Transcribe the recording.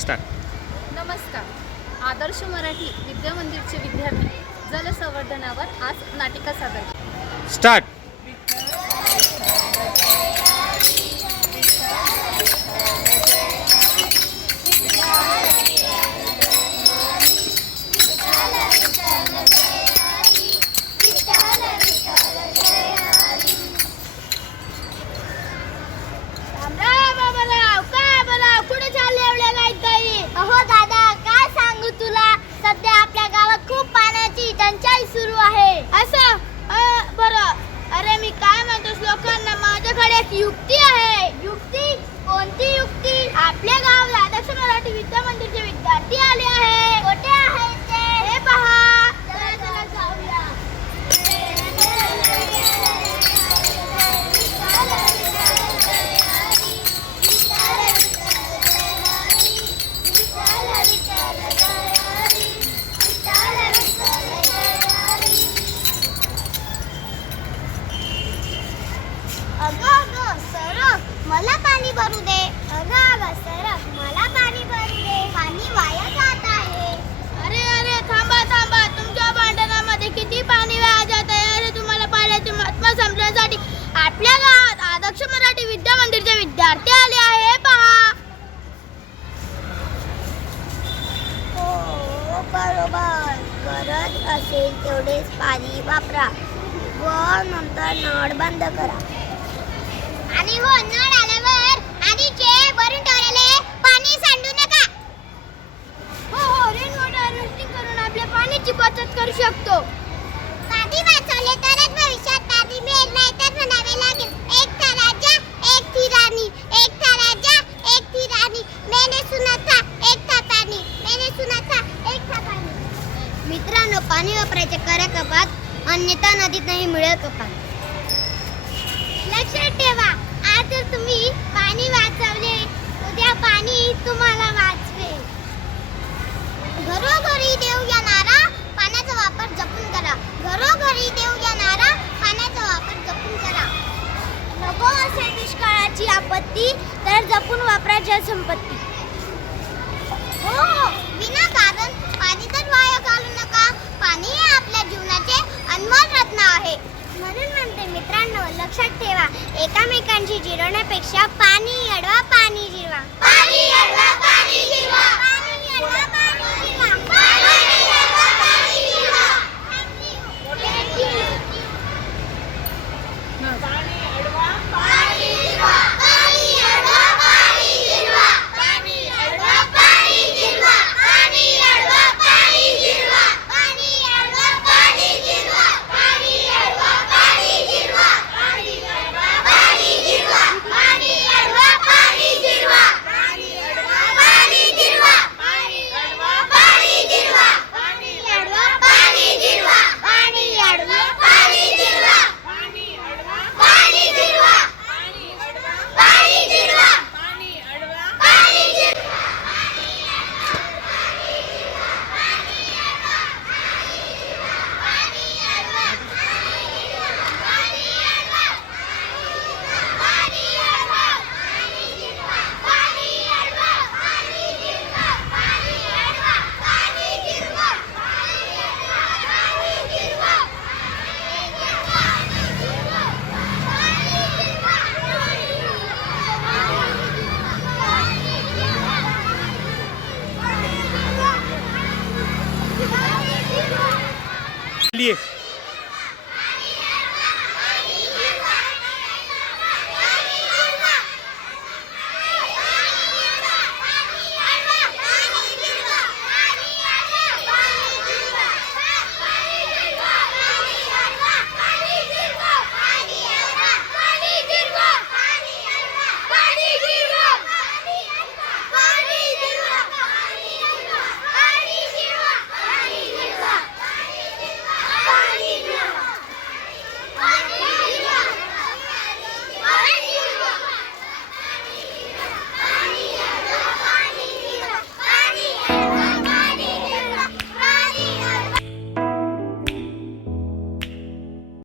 Start नमस्कार. आदर्श मराठी विद्या मंदिरचे विद्यार्थी जलसंवर्धनावर आज नाटिका सादर. स्टार्ट. सध्या आपल्या गावात खूप पाण्याची टंचाई सुरू आहे. असं? बरं. अरे मी काय म्हणतोस लोकांना? माझ्याकडे एक युक्ती आहे. युक्ती? कोणती युक्ती? आपल्या गाव राधाकृष्ण मराठी विद्या मंदिरचे विद्यार्थी आले बरोबर. गरज असेल तेवढेच पाणी वापरा. व नंतर नळ बंद करा. आणि हो नळ आल्यावर आधीचे भरून ठेवलेले पाणी सांडू नका हो हो रेन वॉटर हार्वेस्टिंग करून आपल्या पाण्याची बचत करू शकतो पाणी वाचवले तरच भविष्यात पाणी मिळेल नाही तर म्हणावे लागेल एक था राजा एक थी राणी एक था राजा एक थी राणी मैंने सुना था एक था पाणी मैंने सुना था एक था पाणी मित्रांनो पाणी वापरायचे करा कपात अन्यथा नदीत नाही मिळेल कपात लक्षात ठेवा आज जर तुम्ही पाणी वाचवले उद्या पाणी तुम्हाला वाचवेल. घरोघरी देव या नारा पाण्याचा वापर जपून करा. घरोघरी देव या नारा पाण्याचा वापर जपून करा. नको असेल दुष्काळाची आपत्ती तर जपून वापरा जलसंपत्ती हो हो विनाकारण पाणी तर वाया घालू नका पाणी हे आपल्या जीवनाचे अनमोल रत्न आहे म्हणून म्हणते मित्रांनो लक्षात ठेवा. एकामेकांची जिरवण्यापेक्षा पाणी अडवा पाणी जिरवा. पाणी अडवा पाणी जिरवा. землі